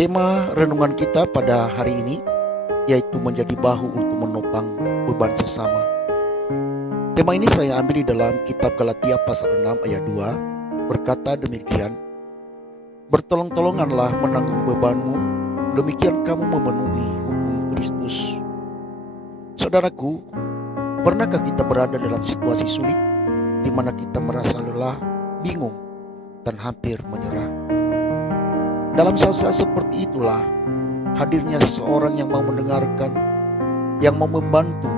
Tema renungan kita pada hari ini yaitu menjadi bahu untuk menopang beban sesama. Tema ini saya ambil di dalam kitab Galatia pasal 6 ayat 2, berkata demikian, "Bertolong-tolonganlah menanggung bebanmu, demikian kamu memenuhi hukum Kristus." Saudaraku, pernahkah kita berada dalam situasi sulit di mana kita merasa lelah, bingung, dan hampir menyerah? Dalam saat-saat seperti itulah hadirnya seseorang yang mau mendengarkan, yang mau membantu,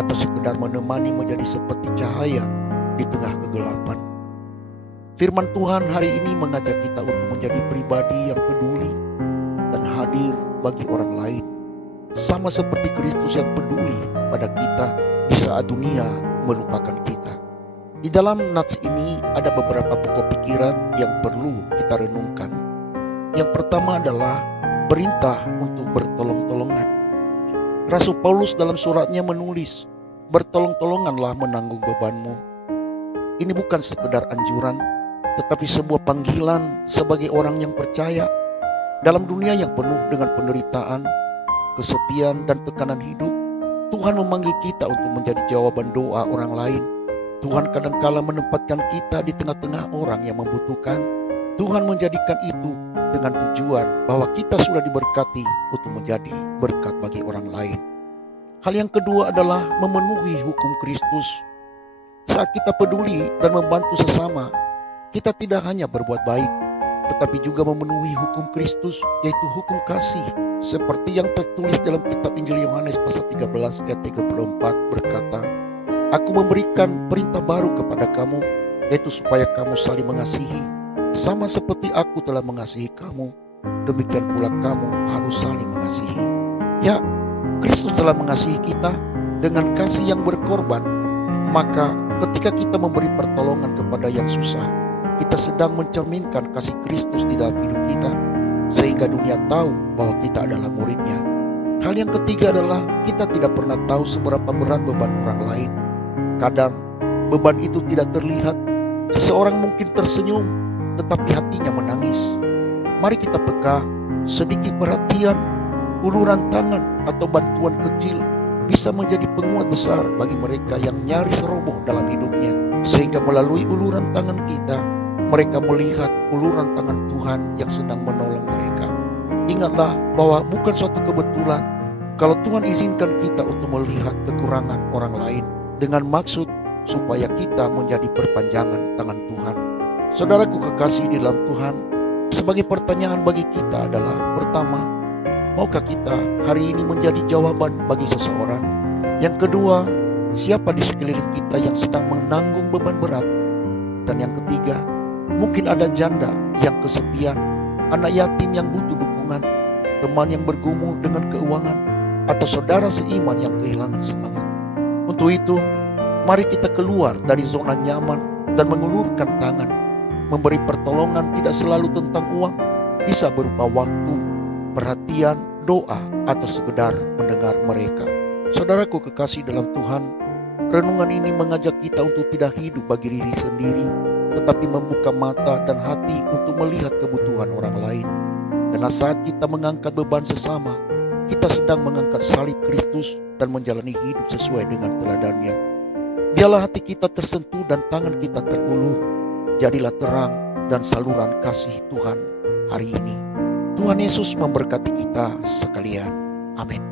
atau sekedar menemani menjadi seperti cahaya di tengah kegelapan. Firman Tuhan hari ini mengajak kita untuk menjadi pribadi yang peduli dan hadir bagi orang lain, sama seperti Kristus yang peduli pada kita di saat dunia melupakan kita. Di dalam nats ini ada beberapa pokok pikiran yang perlu kita renungkan. Yang pertama adalah perintah untuk bertolong-tolongan. Rasul Paulus dalam suratnya menulis, "Bertolong-tolonganlah menanggung bebanmu." Ini bukan sekedar anjuran, tetapi sebuah panggilan sebagai orang yang percaya. Dalam dunia yang penuh dengan penderitaan, kesepian, dan tekanan hidup, Tuhan memanggil kita untuk menjadi jawaban doa orang lain. Tuhan kadangkala menempatkan kita di tengah-tengah orang yang membutuhkan. Tuhan menjadikan itu dengan tujuan bahwa kita sudah diberkati untuk menjadi berkat bagi orang lain. Hal yang kedua adalah memenuhi hukum Kristus. Saat kita peduli dan membantu sesama, kita tidak hanya berbuat baik, tetapi juga memenuhi hukum Kristus, yaitu hukum kasih. Seperti yang tertulis dalam kitab Injil Yohanes pasal 13 ayat 34 berkata, "Aku memberikan perintah baru kepada kamu, yaitu supaya kamu saling mengasihi. Sama seperti aku telah mengasihi kamu, demikian pula kamu harus saling mengasihi." Ya, Kristus telah mengasihi kita dengan kasih yang berkorban. Maka ketika kita memberi pertolongan kepada yang susah, kita sedang mencerminkan kasih Kristus di dalam hidup kita, sehingga dunia tahu bahwa kita adalah muridnya. Hal yang ketiga adalah kita tidak pernah tahu seberapa berat beban orang lain. Kadang beban itu tidak terlihat. Seseorang mungkin tersenyum, tetapi hatinya menangis. Mari kita peka, sedikit perhatian, uluran tangan, atau bantuan kecil bisa menjadi penguat besar bagi mereka yang nyaris roboh dalam hidupnya. Sehingga melalui uluran tangan kita, mereka melihat uluran tangan Tuhan yang sedang menolong mereka. Ingatlah bahwa bukan suatu kebetulan kalau Tuhan izinkan kita untuk melihat kekurangan orang lain dengan maksud supaya kita menjadi perpanjangan tangan Tuhan. Saudaraku kekasih di dalam Tuhan, sebagai pertanyaan bagi kita adalah, pertama, maukah kita hari ini menjadi jawaban bagi seseorang? Yang kedua, siapa di sekeliling kita yang sedang menanggung beban berat? Dan yang ketiga, mungkin ada janda yang kesepian, anak yatim yang butuh dukungan, teman yang bergumul dengan keuangan, atau saudara seiman yang kehilangan semangat. Untuk itu, mari kita keluar dari zona nyaman dan mengulurkan tangan. Memberi pertolongan tidak selalu tentang uang, bisa berupa waktu, perhatian, doa, atau sekedar mendengar mereka. Saudaraku kekasih dalam Tuhan, renungan ini mengajak kita untuk tidak hidup bagi diri sendiri, tetapi membuka mata dan hati untuk melihat kebutuhan orang lain. Karena saat kita mengangkat beban sesama, kita sedang mengangkat salib Kristus dan menjalani hidup sesuai dengan teladannya. Biarlah hati kita tersentuh dan tangan kita terulur. Jadilah terang dan saluran kasih Tuhan hari ini. Tuhan Yesus memberkati kita sekalian. Amin.